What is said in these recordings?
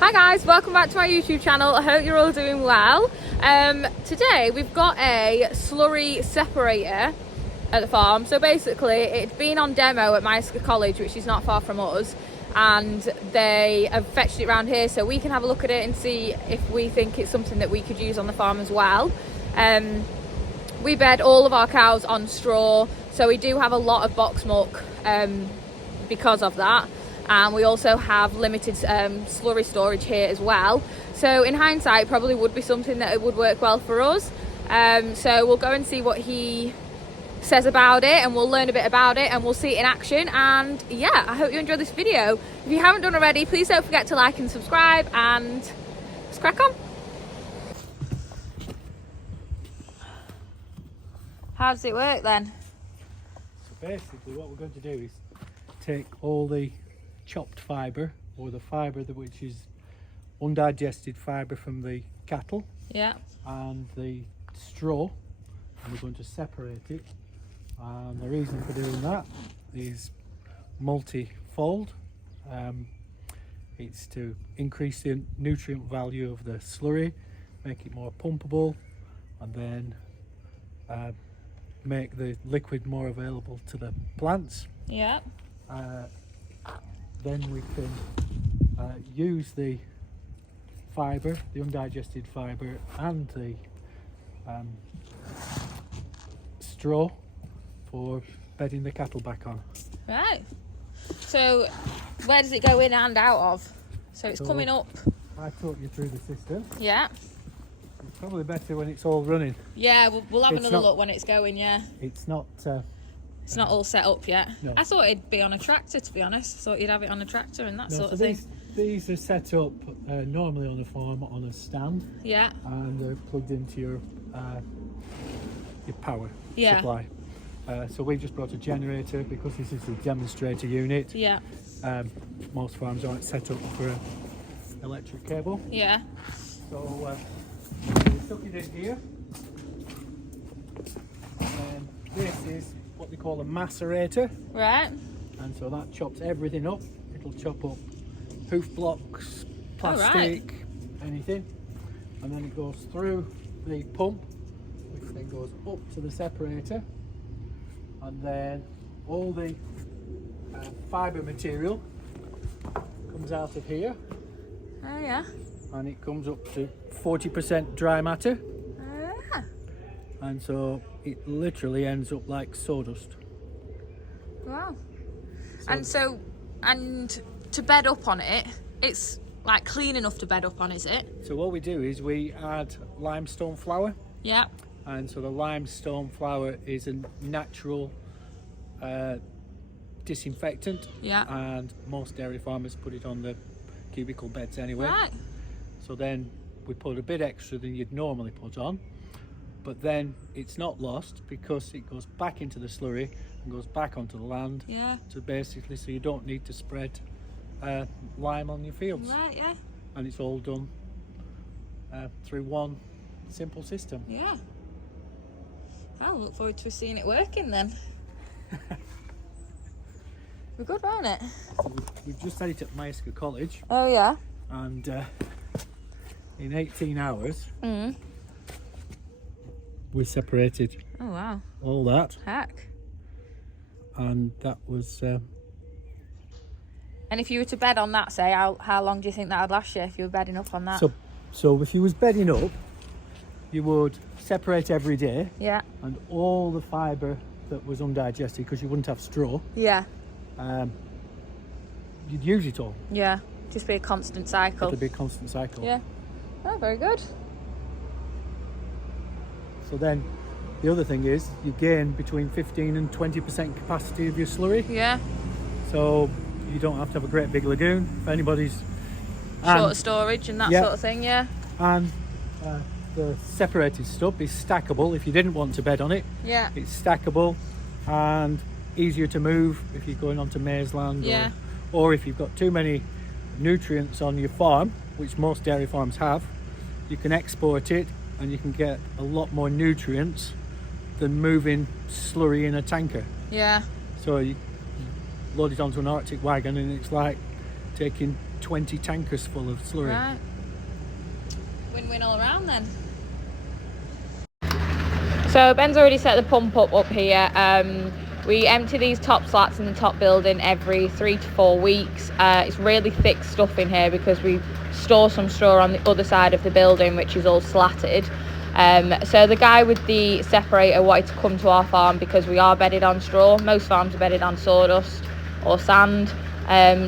Hi guys, welcome back to my YouTube channel. I hope you're all doing well. Today we've got a slurry separator at the farm. So basically it's been on demo at Meisker College, which is not far from us, and they have fetched it around here so we can have a look at it and see if we think it's something that we could use on the farm as well. We bed all of our cows on straw, so we do have a lot of box muck because of that. And we also have limited slurry storage here as well. So in hindsight, probably would be something that it would work well for us. So we'll go and see what he says about it, and we'll learn a bit about it, and we'll see it in action. And yeah, I hope you enjoy this video. If you haven't done already, please don't forget to like and subscribe, and let's crack on. How does it work then? So basically what we're going to do is take all the chopped fibre, or the fibre which is undigested fibre from the cattle, and the straw, and we're going to separate it. And the reason for doing that is multi-fold. It's to increase the nutrient value of the slurry, make it more pumpable, and then make the liquid more available to the plants. Then we can use the fibre, the undigested fibre, and the straw for bedding the cattle back on. Right. So where does it go in and out of? So it's coming up. I taught you through the system. Yeah. It's probably better when it's all running. Yeah, we'll have another look when it's going, yeah. It's not... it's not all set up yet. No. I thought it'd be on a tractor, to be honest. I thought you'd have it on a tractor and that sort of thing. These are set up normally on a farm on a stand. Yeah. And they're plugged into your power supply. So we just brought a generator because this is a demonstrator unit. Yeah. Most farms aren't set up for an electric cable. Yeah. So we stuck it in here. And this is what they call a macerator. Right. And so that chops everything up. It'll chop up hoof blocks, plastic, anything. And then it goes through the pump, which then goes up to the separator. And then all the fibre material comes out of here. Oh yeah. And it comes up to 40% dry matter. Ah. And so it literally ends up like sawdust. Wow. And to bed up on it, it's like clean enough to bed up on, is it? So what we do is we add limestone flour. Yeah. And so the limestone flour is a natural disinfectant. Yeah. And most dairy farmers put it on the cubicle beds anyway. Right. So then we put a bit extra than you'd normally put on, but then it's not lost because it goes back into the slurry and goes back onto the land. Yeah. So basically, so you don't need to spread lime on your fields. Right, yeah. And it's all done through one simple system. Yeah. I'll look forward to seeing it working then. We're good, won't it? So we've just had it at Meisker College. Oh yeah. And in 18 hours, we separated Oh wow. all that. Heck. And that was... And if you were to bed on that, say, how long do you think that would last you if you were bedding up on that? So if you was bedding up, you would separate every day. Yeah. And all the fibre that was undigested, because you wouldn't have straw, Yeah. you'd use it all. Yeah. Just be a constant cycle. It'd be a constant cycle. Yeah. Oh, very good. So then the other thing is you gain between 15 and 20% capacity of your slurry. Yeah. So you don't have to have a great big lagoon if anybody's... Short of storage and that sort of thing, yeah. And the separated stuff is stackable if you didn't want to bed on it. Yeah. It's stackable and easier to move if you're going onto maize land, or if you've got too many nutrients on your farm, which most dairy farms have, you can export it and you can get a lot more nutrients than moving slurry in a tanker. Yeah. So you load it onto an Arctic wagon and it's like taking 20 tankers full of slurry. Right. Win-win all around then. So Ben's already set the pump up here. We empty these top slats in the top building every 3 to 4 weeks. It's really thick stuff in here because we store some straw on the other side of the building, which is all slatted. So the guy with the separator wanted to come to our farm because we are bedded on straw. Most farms are bedded on sawdust or sand.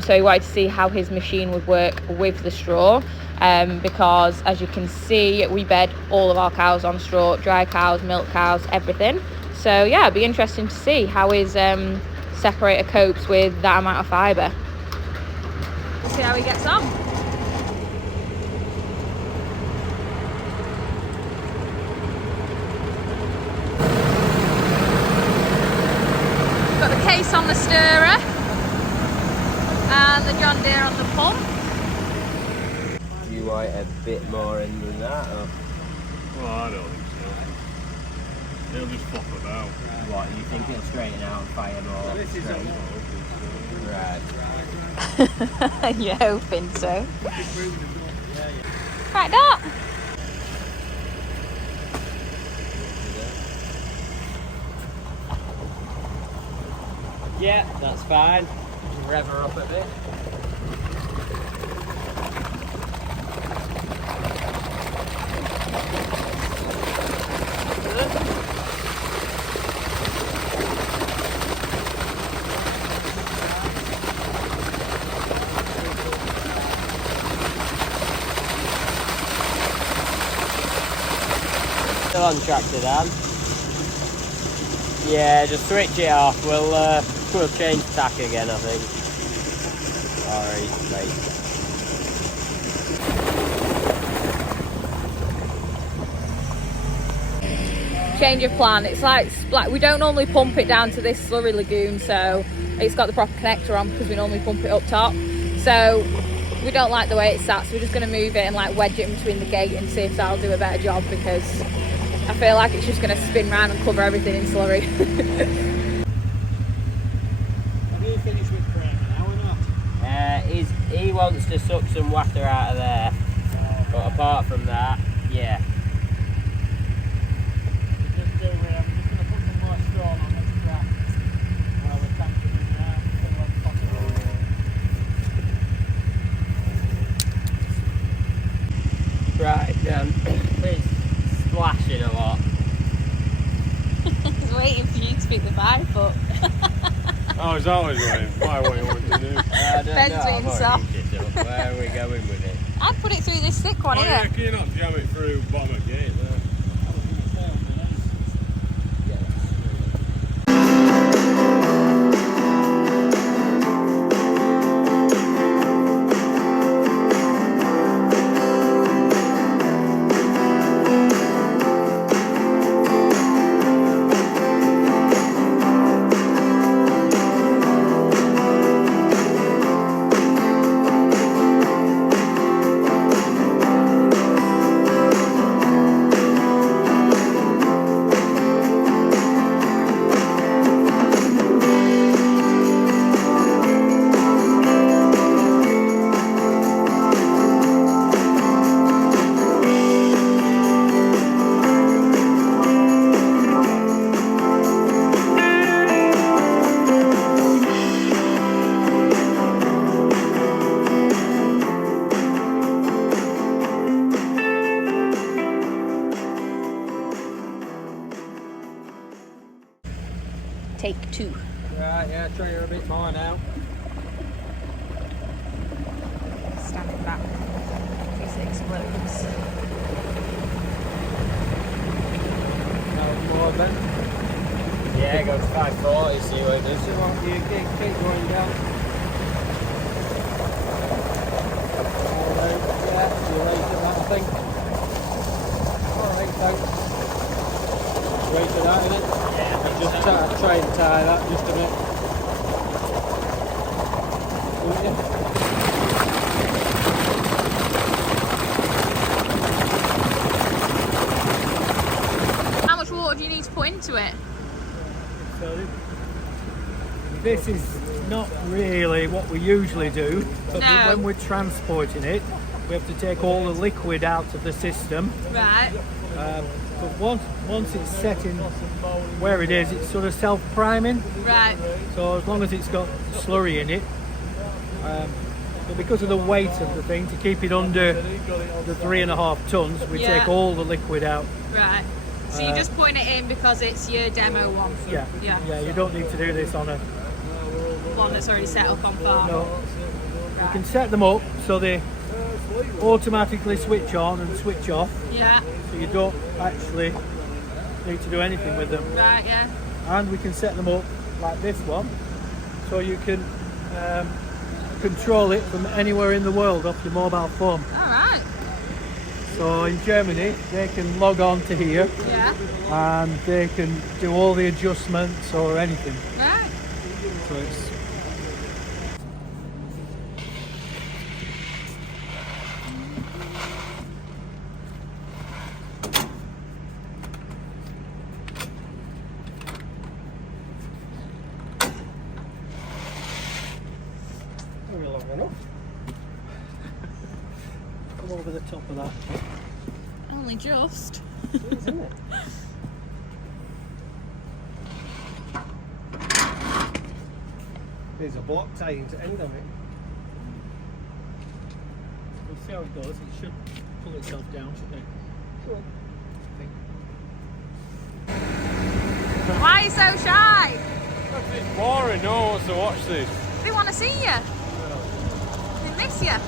So he wanted to see how his machine would work with the straw. Because as you can see, we bed all of our cows on straw, dry cows, milk cows, everything. So yeah, it'd be interesting to see how his separator copes with that amount of fibre. See how he gets on. Got the case on the stirrer and the John Deere on the pump. Do you want a bit more in than that? Or? Well, I don't think so. They'll just flop about. What, you think it'll straighten out and fire more? This is straight? Right. You're hoping so. Right, Dot. Yeah, that's fine. Just rev her up a bit. Still on tractor, Dan. Yeah, just switch it off. We'll change tack again, I think. Alright, mate. Change of plan. It's like we don't normally pump it down to this slurry lagoon, so it's got the proper connector on because we normally pump it up top. So we don't like the way it's sat, so we're just going to move it and like wedge it in between the gate and see if that'll do a better job, because I feel like it's just going to spin round and cover everything in slurry. Have you finished with Craig now or not? He wants to suck some water out of there, but apart from that, yeah. We're just going to put some more straw on this track while we're tanking in there. Right, it's splashing a lot. He's waiting for you to pick the bike up. Oh, is that what he's waiting? Why, what you want to do? I don't Ben's know, being I've already soft. picked it up. Where are we going with it? I'd put it through this thick one Oh, here. yeah, can you not jam it through bottom of gate there? Take 2. Right, yeah, try her a bit more now. Standing back in case it explodes. Now more then. Yeah, go to 540, see what it does. So what you keep going down. Alright, yeah, you're right at that, I think. Alright, thanks. Right to that, innit? Yeah, Just try and tie that just a bit. Won't you? How much water do you need to put into it? So this is not really what we usually do, but No. when we're transporting it, we have to take all the liquid out of the system. Right. But once it's set in where it is, it's sort of self-priming. Right. So as long as it's got slurry in it, but because of the weight of the thing, to keep it under the 3.5 tons, we Yeah. take all the liquid out. Right. So you just point it in because it's your demo one. Yeah. Yeah. You don't need to do this on a. One that's already set up on farm. No. You Right. can set them up so they automatically switch on and switch off, Yeah. so you don't actually need to do anything with them. Right. Yeah. And we can set them up like this one, so you can control it from anywhere in the world off your mobile phone. All right. So in Germany, they can log on to here Yeah. and they can do all the adjustments or anything. Right. So it's very long enough. Come over the top of that, Only just. isn't it? There's a block tying to end of it. We'll see how it goes. It should pull itself down, shouldn't it? Why are you so shy? It's boring, no one wants to watch this. They want to see you. They miss you.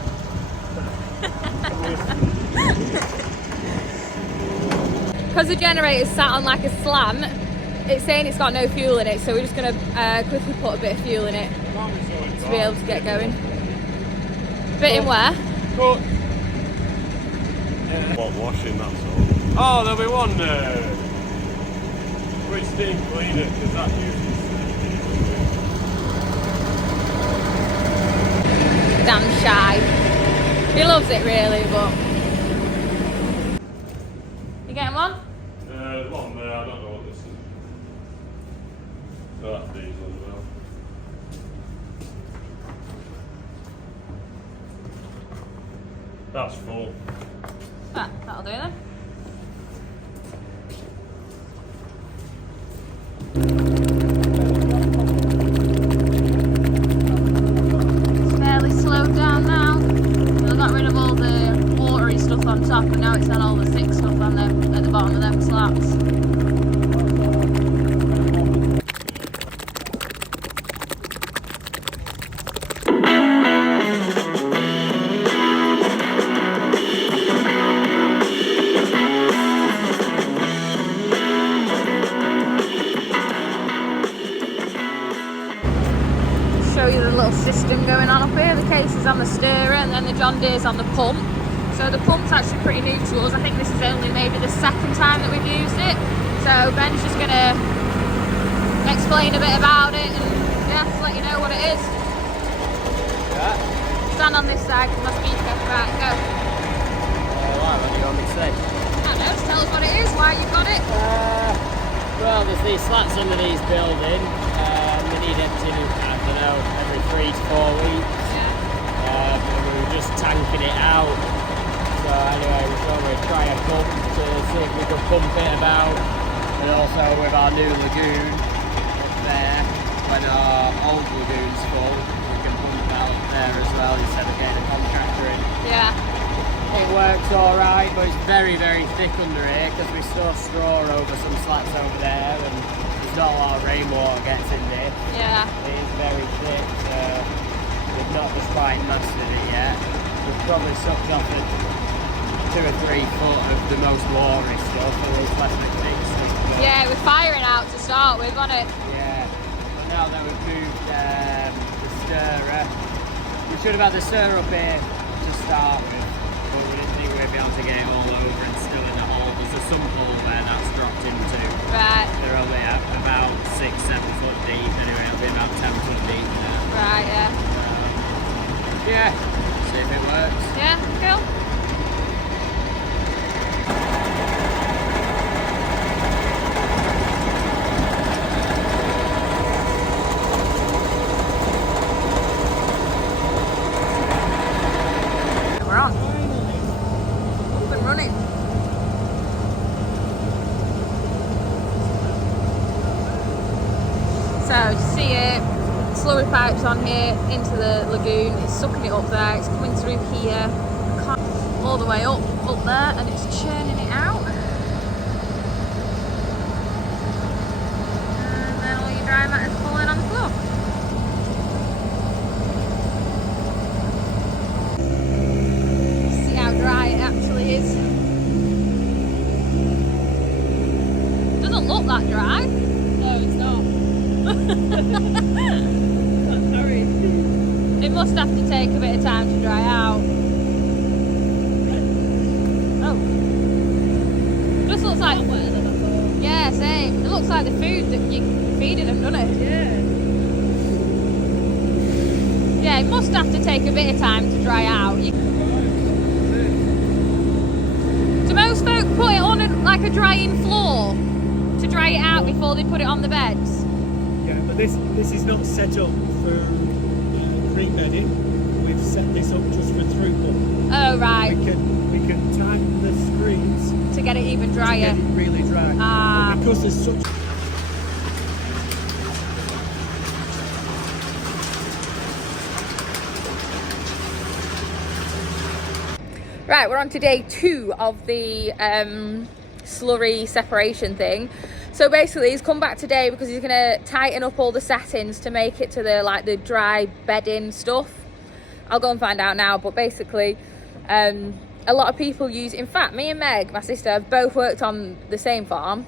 Because the generator's sat on like a slant, it's saying it's got no fuel in it, so we're just going to quickly put a bit of fuel in it to be able to get going. Bit in where? Cut. What washing, that's all. Oh, there'll be one with steam cleaner, because that uses Damn shy. He loves it really, but... You getting one? one there, I don't know what this is. So that's diesel as well. That's full. Ah, that'll do then. It's fairly slowed down now. I got rid of all the watery stuff on top, and now it's on all the thick stuff on them at the bottom of them slats. Show you the little system going on up here. The case is on the stirrer and then the John Deere's on the pump. So the pump's actually pretty new to us. I think this is only maybe the second time that we've used it. So Ben's just going to explain a bit about it and yeah, just let you know what it is. Yeah. Stand on this side with my speaker. Right, go. Alright, what do you want me to say? I don't know, just tell us what it is, why you got it. Well, there's these slats under these building. They need emptying, I don't know, every 3 to 4 weeks. And we were just tanking it out. So anyway, we thought we'd try a pump to see if we could pump it about. And also with our new lagoon up there, when our old lagoon's full, we can pump out there as well instead of getting a contractor in. Yeah. It works alright, but it's very, very thick under here because we store straw over some slats over there and there's not a lot of rainwater gets in there. Yeah. It is very thick, so we've not just quite mastered it yet. We've probably sucked off at 2 or 3 foot of the most watery stuff and we've left the thick stuff. But Yeah, it was firing out to start with, wasn't it? yeah, but now that we've moved the stirrer, we should have had the stirrer up here to start with. But we didn't think we'd be able to get it all over and still in the hole. There's a sump hole there that's dropped into. Right. They're only at about 6-7 foot deep. Anyway, it'll be about 10 foot deep now. Right, yeah. Yeah, see if it works. Yeah, cool. on. Up and running. So you see it, slurry pipes on here into the lagoon. It's sucking it up there. It's coming through here, all the way up there, and it's churning it out. And then all your dry matter's falling on the floor. See how dry it actually is. Doesn't look that dry. No, it's not. It must have to take a bit of time to dry out. Oh. Just looks like... Yeah, same. It looks like the food that you're feeding them, doesn't it? Yeah. Yeah, it must have to take a bit of time to dry out. Do most folk put it on like a drying floor to dry it out before they put it on the beds? Yeah, but this is not set up for green bedding. We've set this up just for throughput. Oh right. We can time the screens to get it even drier. To get it really dry. Ah. But because there's such. Right, we're on to day 2 of the slurry separation thing. So basically he's come back today because he's going to tighten up all the settings to make it to the dry bedding stuff. I'll go and find out now, but basically a lot of people use, in fact me and Meg, my sister, have both worked on the same farm,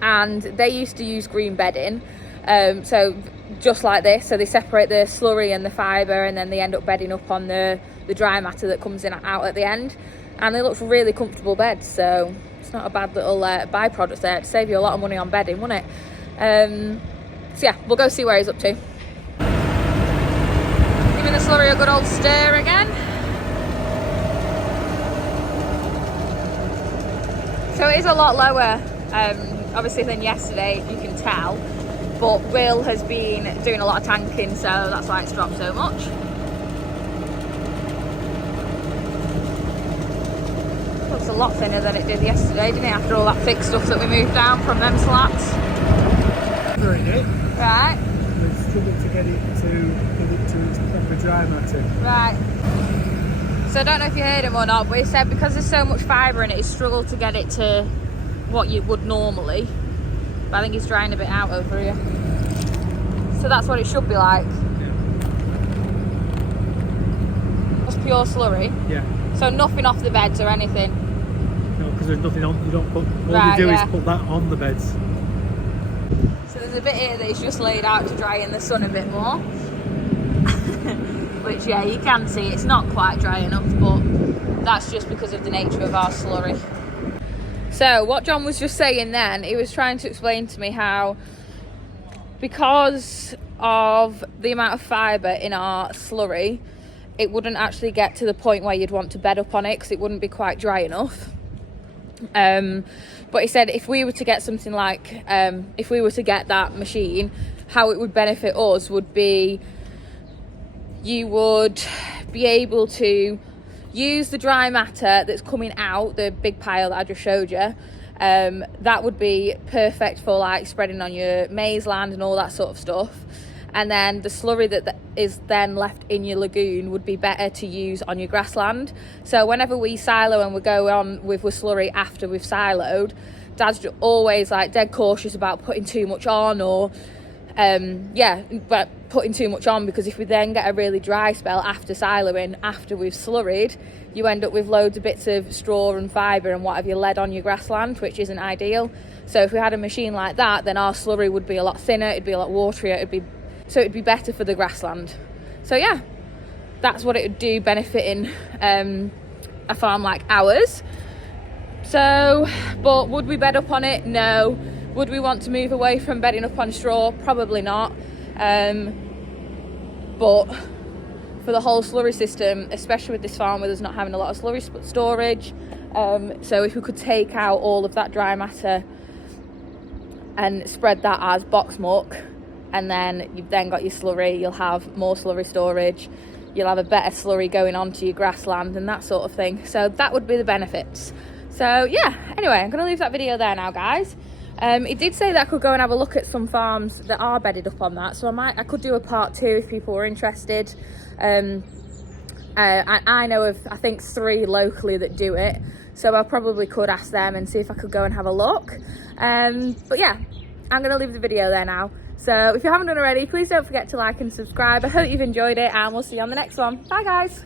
and they used to use green bedding, so just like this, so they separate the slurry and the fibre, and then they end up bedding up on the dry matter that comes in out at the end, and they look really comfortable beds, so it's not a bad little byproduct there. It'd save you a lot of money on bedding, wouldn't it? So yeah, we'll go see where he's up to. Giving the slurry a good old stir again. So it is a lot lower, obviously, than yesterday, you can tell, but Will has been doing a lot of tanking, so that's why it's dropped so much. Looks a lot thinner than it did yesterday, didn't it, after all that thick stuff that we moved down from them slats. Right. We've struggled to get it to its proper dry matter. Right. So I don't know if you heard him or not, but he said because there's so much fibre in it, he's struggled to get it to what you would normally. But I think he's drying a bit out over here. So that's what it should be like. Yeah. It's pure slurry. Yeah. So nothing off the beds or anything. No, because there's nothing on. You don't put. All Right, you do yeah. is put that on the beds. So there's a bit here that he's just laid out to dry in the sun a bit more. Which, yeah, you can see it's not quite dry enough, but that's just because of the nature of our slurry. So what John was just saying then, he was trying to explain to me how, because of the amount of fibre in our slurry, it wouldn't actually get to the point where you'd want to bed up on it because it wouldn't be quite dry enough. But he said if we were to get something like, if we were to get that machine, how it would benefit us would be, you would be able to use the dry matter that's coming out, the big pile that I just showed you. That would be perfect for like spreading on your maize land and all that sort of stuff. And then the slurry that is then left in your lagoon would be better to use on your grassland. So whenever we silo and we go on with slurry after we've siloed, Dad's always like dead cautious about putting too much on, or but putting too much on, because if we then get a really dry spell after siloing, after we've slurried, you end up with loads of bits of straw and fibre and what have you led on your grassland, which isn't ideal. So if we had a machine like that, then our slurry would be a lot thinner, it'd be a lot waterier, it'd be better for the grassland. So yeah, that's what it would do, benefiting a farm like ours. So, but would we bed up on it? No. Would we want to move away from bedding up on straw? Probably not. But for the whole slurry system, especially with this farm where there's not having a lot of slurry storage, so if we could take out all of that dry matter and spread that as box muck, and then you've then got your slurry, you'll have more slurry storage, you'll have a better slurry going onto your grassland and that sort of thing. So that would be the benefits. So yeah, anyway, I'm going to leave that video there now, guys. It did say that I could go and have a look at some farms that are bedded up on that, so I could do a part 2 if people were interested. I know of, I think, 3 locally that do it, so I probably could ask them and see if I could go and have a look. But yeah, I'm going to leave the video there now. So if you haven't done already, please don't forget to like and subscribe. I hope you've enjoyed it, and we'll see you on the next one. Bye guys.